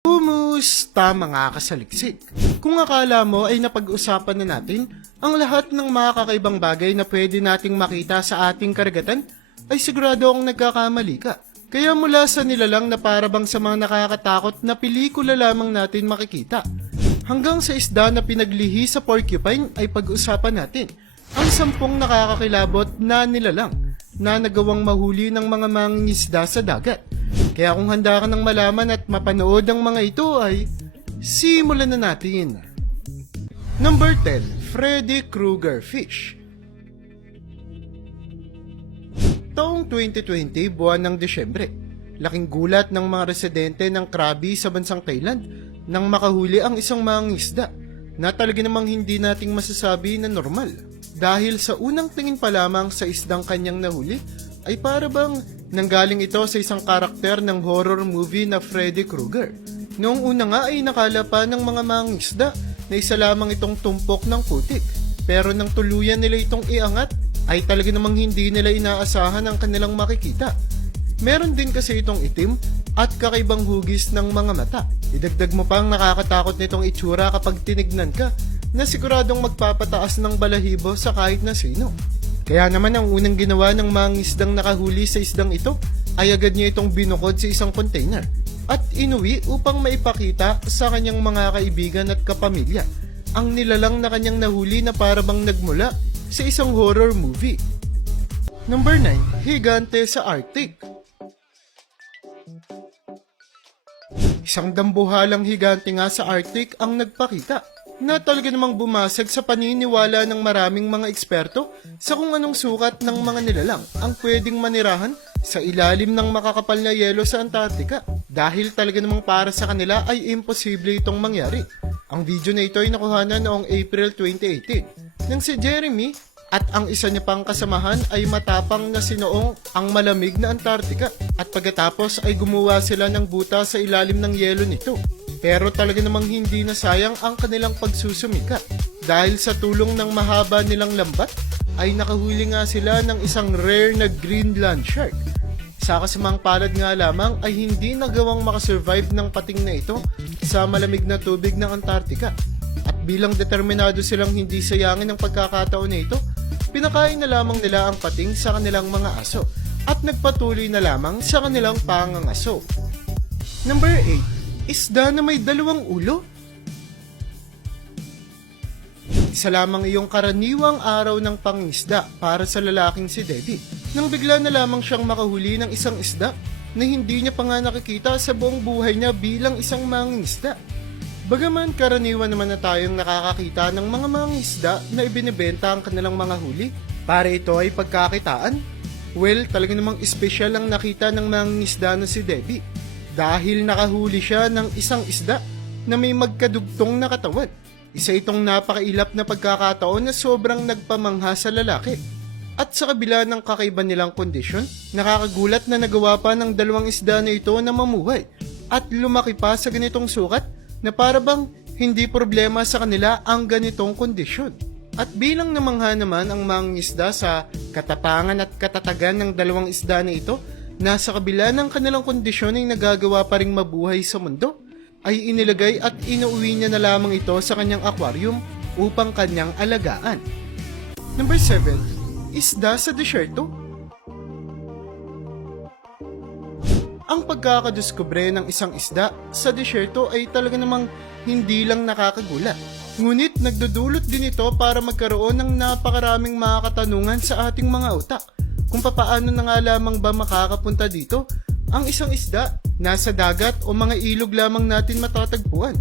Kumusta mga kasaliksik? Kung akala mo ay napag-usapan na natin ang lahat ng mga kakaibang bagay na pwede nating makita sa ating karagatan, ay sigurado akong nagkakamali ka. Kaya mula sa nilalang na parabang sa mga nakakatakot na pelikula lamang natin makikita, hanggang sa isda na pinaglihi sa porcupine ay pag-usapan natin ang 10 nakakakilabot na nilalang na nagawang mahuli ng mga mangingisda sa dagat. Kaya kung handa ka ng malaman at mapanood ang mga ito ay simulan na natin. Number 10. Freddy Krueger Fish. Taong 2020, buwan ng Desyembre, laking gulat ng mga residente ng Krabi sa bansang Thailand nang makahuli ang isang mangingisda na talaga namang hindi nating masasabi na normal. Dahil sa unang tingin pa lamang sa isdang kanyang nahuli, ay para bang nanggaling ito sa isang karakter ng horror movie na Freddy Krueger. Noong una nga ay nakala pa ng mga mangingisda na isa lamang itong tumpok ng putik. Pero nang tuluyan nila itong iangat, ay talaga namang hindi nila inaasahan ang kanilang makikita. Meron din kasi itong itim at kakaibang hugis ng mga mata. Idagdag mo pang nakakatakot nitong itsura kapag tinignan ka na siguradong magpapataas ng balahibo sa kahit na sino. Kaya naman ang unang ginawa ng mangingisdang nakahuli sa isdang ito ay agad niya itong binukod sa isang container at inuwi upang maipakita sa kanyang mga kaibigan at kapamilya ang nilalang na kanyang nahuli na parabang nagmula sa isang horror movie. Number 9. Higante sa Arctic. Isang dambuhalang higante nga sa Arctic ang nagpakita na talaga namang bumasag sa paniniwala ng maraming mga eksperto sa kung anong sukat ng mga nilalang ang pwedeng manirahan sa ilalim ng makakapal na yelo sa Antarctica. Dahil talaga namang para sa kanila ay imposible itong mangyari. Ang video na ito ay nakuhanan noong April 2018 nang si Jeremy at ang isa niya pang kasamahan ay matapang na sinoong ang malamig na Antarctica at pagkatapos ay gumawa sila ng buta sa ilalim ng yelo nito. Pero talaga namang hindi nasayang ang kanilang pagsusumika dahil sa tulong ng mahaba nilang lambat ay nakahuli nga sila ng isang rare na Greenland shark. Sa kasamang palad nga lamang ay hindi nagawang makasurvive ng pating na ito sa malamig na tubig ng Antarctica. At bilang determinado silang hindi sayangin ang pagkakataon na ito, pinakain na lamang nila ang pating sa kanilang mga aso at nagpatuloy na lamang sa kanilang pangangaso. Number 8. Isda na may 2 ulo? Isa lamang iyong karaniwang araw ng pangisda para sa lalaking si Debbie nang bigla na lamang siyang makahuli ng isang isda na hindi niya pa nga nakikita sa buong buhay niya bilang isang mangingisda. Bagaman karaniwan naman na tayong nakakakita ng mga mangingisda na ibinebenta ang kanilang mga huli para ito ay pagkakitaan, well, talaga namang espesyal ang nakita ng mangingisda na si Debbie dahil nakahuli siya ng isang isda na may magkadugtong na katawan. Isa itong napakailap na pagkakataon na sobrang nagpamangha sa lalaki. At sa kabila ng kakaiba nilang kondisyon, nakakagulat na nagawa pa ng 2 isda na ito na mamuhay at lumaki pa sa ganitong sukat na parabang hindi problema sa kanila ang ganitong kondisyon. At bilang namangha naman ang mangingisda sa katapangan at katatagan ng 2 isda na ito, nasa kabila ng kanilang kondisyon ay nagagawa pa ring mabuhay sa mundo, ay inilagay at inuwi niya na lamang ito sa kanyang aquarium upang kanyang alagaan. Number 7. Isda sa desyerto. Ang pagkakadiskubre ng isang isda sa desyerto ay talaga namang hindi lang nakakagulat. Ngunit nagdudulot din ito para magkaroon ng napakaraming mga katanungan sa ating mga utak. Kung papaano na nga lamang ba makakapunta dito ang isang isda, nasa dagat o mga ilog lamang natin matatagpuan.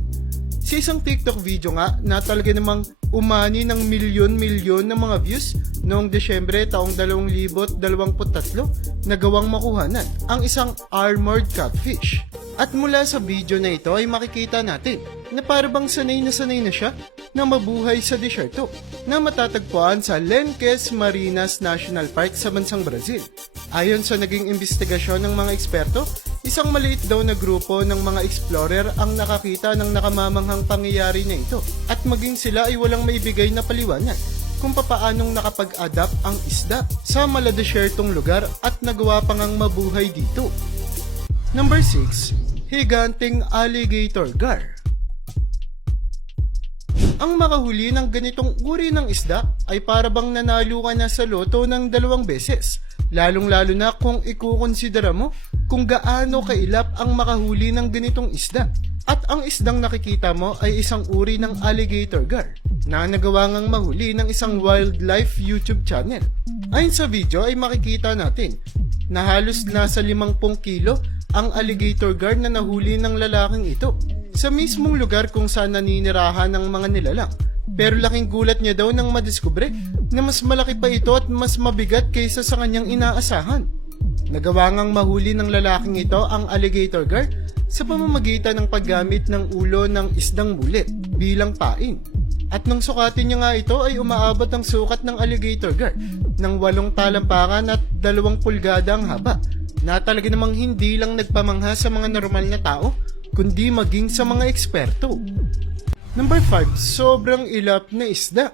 Sa isang TikTok video nga na talaga namang umani ng milyon-milyon ng mga views noong Desyembre taong 2023, nagawang makuhanan ang isang armored catfish. At mula sa video na ito ay makikita natin na parabang sanay na siya na mabuhay sa desyerto na matatagpuan sa Lenques Marinas National Park sa bansang Brazil. Ayon sa naging investigasyon ng mga eksperto, isang maliit daw na grupo ng mga explorer ang nakakita ng nakamamanghang pangyayari na ito at maging sila ay walang maibigay na paliwanag kung papaanong nakapag-adapt ang isda sa maladesyertong lugar at nagawa pa ngang mabuhay dito. Number 6. Higanting alligator gar. Ang makahuli ng ganitong uri ng isda ay para bang nanalo ka na sa loto ng 2 beses, lalong-lalo na kung ikukonsidera mo kung gaano kailap ang makahuli ng ganitong isda. At ang isdang nakikita mo ay isang uri ng alligator gar na nagawa ngang mahuli ng isang wildlife YouTube channel. Ayon sa video ay makikita natin na halos nasa 50 kilo ang alligator gar na nahuli ng lalaking ito sa mismong lugar kung saan naninirahan ng mga nilalang. Pero laking gulat niya daw nang madiskubre na mas malaki pa ito at mas mabigat kaysa sa kanyang inaasahan. Nagawa ngang mahuli ng lalaking ito ang alligator gar sa pamamagitan ng paggamit ng ulo ng isdang bulit bilang pain. At nang sukatin niya nga ito ay umaabot ang sukat ng alligator gar ng 8 talampakan at 2 pulgada ang haba, na talaga namang hindi lang nagpamangha sa mga normal na tao kundi maging sa mga eksperto. Number 5, sobrang ilap na isda.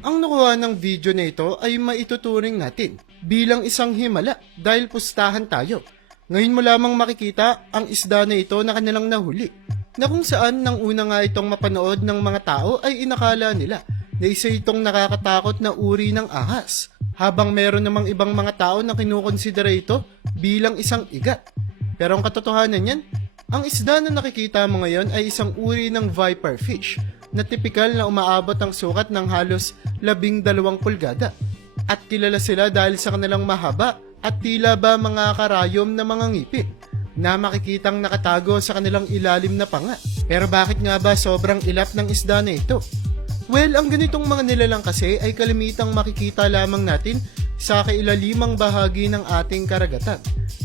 Ang nakuha ng video na ito ay maituturing natin bilang isang himala dahil pustahan tayo. Ngayon mo lamang makikita ang isda na ito na kanilang nahuli, na kung saan nang una nga itong mapanood ng mga tao ay inakala nila na isa itong nakakatakot na uri ng ahas, habang meron namang ibang mga tao na kinukonsidera ito bilang isang igat. Pero ang katotohanan niyan, ang isda na nakikita mo ngayon ay isang uri ng viper fish na tipikal na umaabot ang sukat ng halos 12 pulgada. At kilala sila dahil sa kanilang mahaba at tila ba mga karayom na mga ngipin na makikitang nakatago sa kanilang ilalim na panga. Pero bakit nga ba sobrang ilap ng isda na ito? Well, ang ganitong mga nilalang kasi ay kalimitang makikita lamang natin sa kailalimang bahagi ng ating karagatan,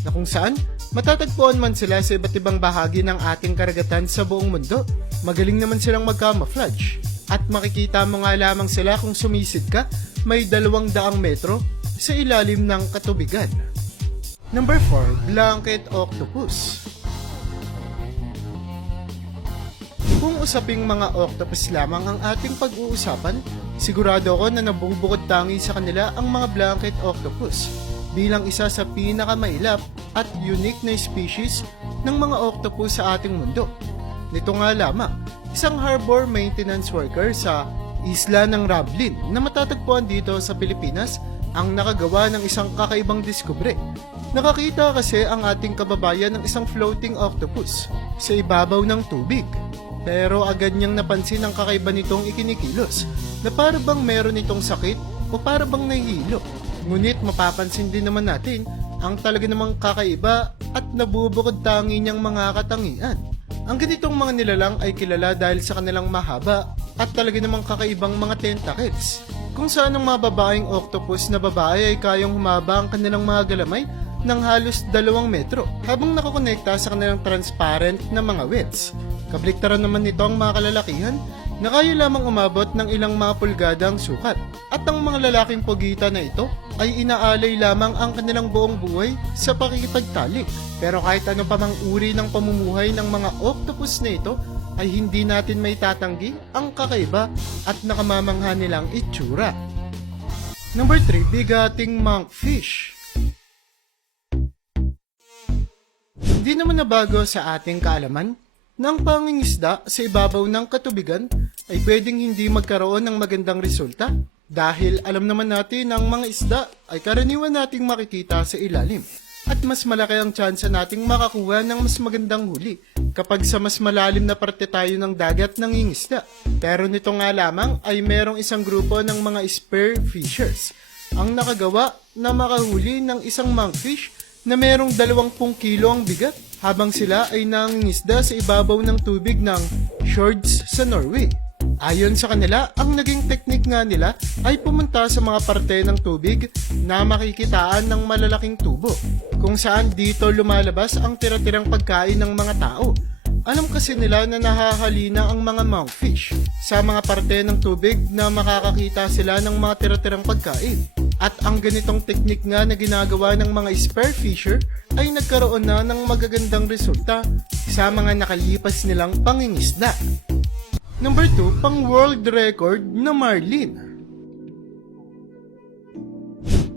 na kung saan matatagpuan man sila sa iba't ibang bahagi ng ating karagatan sa buong mundo. Magaling naman silang mag-camouflage at makikita mo nga lamang sila kung sumisid ka may 200 metro sa ilalim ng katubigan. Number 4, blanket octopus. Kung usaping mga octopus lamang ang ating pag-uusapan, sigurado ako na nabubukod tangi sa kanila ang mga blanket octopus bilang isa sa pinakamailap at unique na species ng mga octopus sa ating mundo. Nito nga lamang, isang harbor maintenance worker sa isla ng Rablin na matatagpuan dito sa Pilipinas ang nakagawa ng isang kakaibang diskubre. Nakakita kasi ang ating kababayan ng isang floating octopus sa ibabaw ng tubig. Pero agad niyang napansin ang kakaiba nitong ikinikilos na para bang meron itong sakit o para bang nahihilo. Ngunit mapapansin din naman natin ang talaga namang kakaiba at nabubukod tangi niyang mga katangian. Ang ganitong mga nilalang ay kilala dahil sa kanilang mahaba at talaga namang kakaibang mga tentacles, kung saan ang mga babaeng octopus na babae ay kayang humaba ang kanilang mga galamay ng halos 2 metro habang nakakonekta sa kanilang transparent na mga wets. Kabaliktaran naman nito ang mga kalalakihan na kaya lamang umabot ng ilang mga pulgada ang sukat. At ang mga lalaking pugita na ito ay inaalay lamang ang kanilang buong buhay sa pakikipagtalik. Pero kahit ano pa mang uri ng pamumuhay ng mga octopus na ito, ay hindi natin may tatanggi ang kakaiba at nakamamangha nilang itsura. Number 3, bigating monkfish. Hindi naman nabago sa ating kaalaman na ang pangingisda sa ibabaw ng katubigan ay pwedeng hindi magkaroon ng magandang resulta dahil alam naman natin na ang mga isda ay karaniwan nating makikita sa ilalim at mas malaki ang tsansa nating makakuha ng mas magandang huli kapag sa mas malalim na parte tayo ng dagat nangingisda. Pero nito nga lamang ay merong isang grupo ng mga spear fishers ang nakagawa na makahuli ng isang monkfish na merong 20 kilo ang bigat habang sila ay nangingisda sa ibabaw ng tubig ng fjords sa Norway. Ayon sa kanila, ang naging teknik nga nila ay pumunta sa mga parte ng tubig na makikitaan ng malalaking tubo, kung saan dito lumalabas ang tira-tirang pagkain ng mga tao. Alam kasi nila na nahahalina ang mga monkfish sa mga parte ng tubig na makakakita sila ng mga tira-tirang pagkain. At ang ganitong teknik nga na ginagawa ng mga spearfisher ay nagkaroon na ng magagandang resulta sa mga nakalipas nilang pangingisda. Number 2, pang world record na marlin.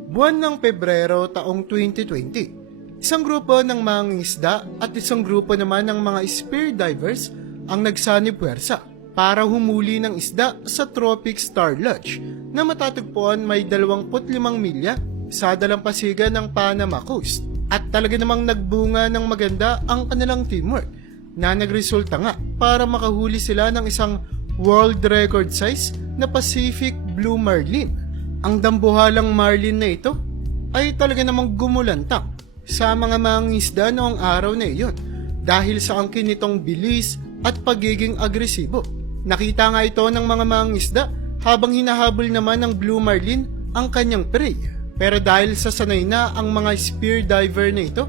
Buwan ng Pebrero taong 2020, Isang grupo ng mga isda at isang grupo naman ng mga spear divers ang nagsanib puwersa para humuli ng isda sa Tropic Star Lodge na matatagpuan may 25 milya sa dalampasigan ng Panama Coast. At talaga namang nagbunga ng maganda ang kanilang teamwork na nagresulta nga para makahuli sila ng isang world record size na Pacific Blue Marlin. Ang dambuhalang marlin na ito ay talaga namang gumulantang sa mga mangingisda noong araw na iyon dahil sa angkin nitong bilis at pagiging agresibo. Nakita nga ito ng mga mangingisda habang hinahabol naman ng Blue Marlin ang kanyang prey. Pero dahil sa sanay na ang mga spear diver na ito,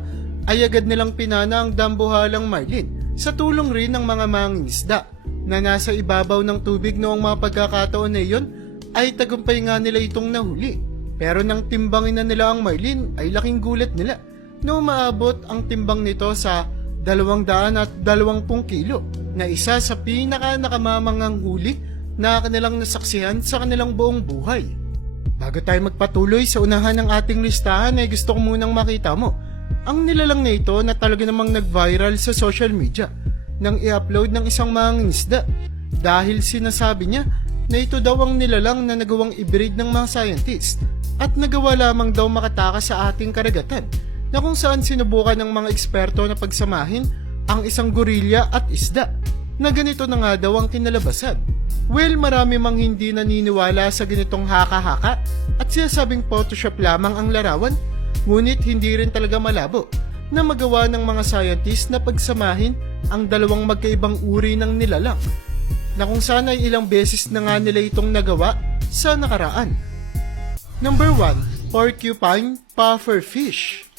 ay agad nilang pinana ang dambuhalang marlin sa tulong rin ng mga mangingisda na nasa ibabaw ng tubig noong mga pagkakataon na iyon ay tagumpay nga nila itong nahuli. Pero nang timbangin na nila ang marlin ay laking gulat nila na umaabot ang timbang nito sa 220 kilo na isa sa pinaka nakamamangang huli na kanilang nasaksihan sa kanilang buong buhay. Bago tayo magpatuloy sa unahan ng ating listahan ay gusto ko munang makita mo ang nilalang na ito na talaga namang nag-viral sa social media nang i-upload ng isang mangingisda dahil sinasabi niya na ito daw ang nilalang na nagawang i-breed ng mga scientist at nagawa lamang daw makatakas sa ating karagatan na kung saan sinubukan ng mga eksperto na pagsamahin ang isang gorilla at isda na ganito na nga daw ang kinalabasan. Well, marami mang hindi naniniwala sa ganitong haka-haka at sinasabing Photoshop lamang ang larawan, ngunit hindi rin talaga malabo na magawa ng mga scientist na pagsamahin ang dalawang magkaibang uri ng nilalang na kung saan ay ilang beses na nga nila itong nagawa sa nakaraan. Number 1. Porcupine Pufferfish.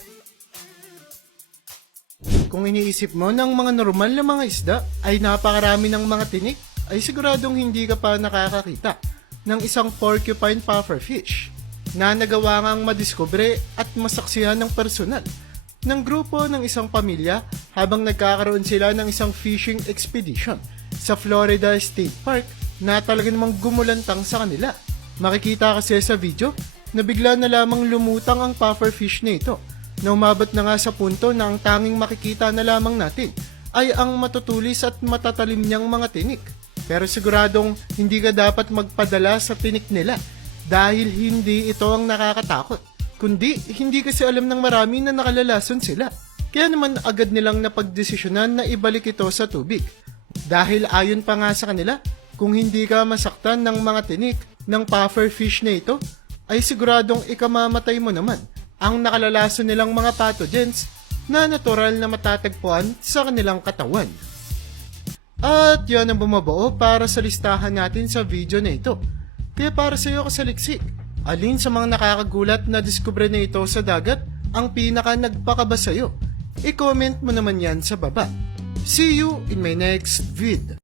Kung iniisip mo ng mga normal na mga isda ay napakarami ng mga tinik, ay siguradong hindi ka pa nakakakita ng isang porcupine pufferfish na nagawa ngang madiskubre at masaksihan ng personal ng grupo ng isang pamilya habang nagkakaroon sila ng isang fishing expedition sa Florida State Park na talaga namang gumulantang sa kanila. Makikita kasi sa video na bigla na lamang lumutang ang pufferfish na ito na umabot na nga sa punto na ang tanging makikita na lamang natin ay ang matutulis at matatalim niyang mga tinik. Pero siguradong hindi ka dapat magpadala sa tinik nila dahil hindi ito ang nakakatakot, kundi hindi kasi alam ng marami na nakalalason sila. Kaya naman agad nilang napagdesisyonan na ibalik ito sa tubig. Dahil ayon pa nga sa kanila, kung hindi ka masaktan ng mga tinik ng pufferfish na ito, ay siguradong ikamamatay mo naman ang nakalalason nilang mga pathogens na natural na matatagpuan sa kanilang katawan. At yan ang bumabuo para sa listahan natin sa video na ito. Kaya para sa iyo kasaliksik, alin sa mga nakakagulat na diskubre na ito sa dagat ang pinaka nagpakaba sa iyo? I-comment mo naman yan sa baba. See you in my next vid.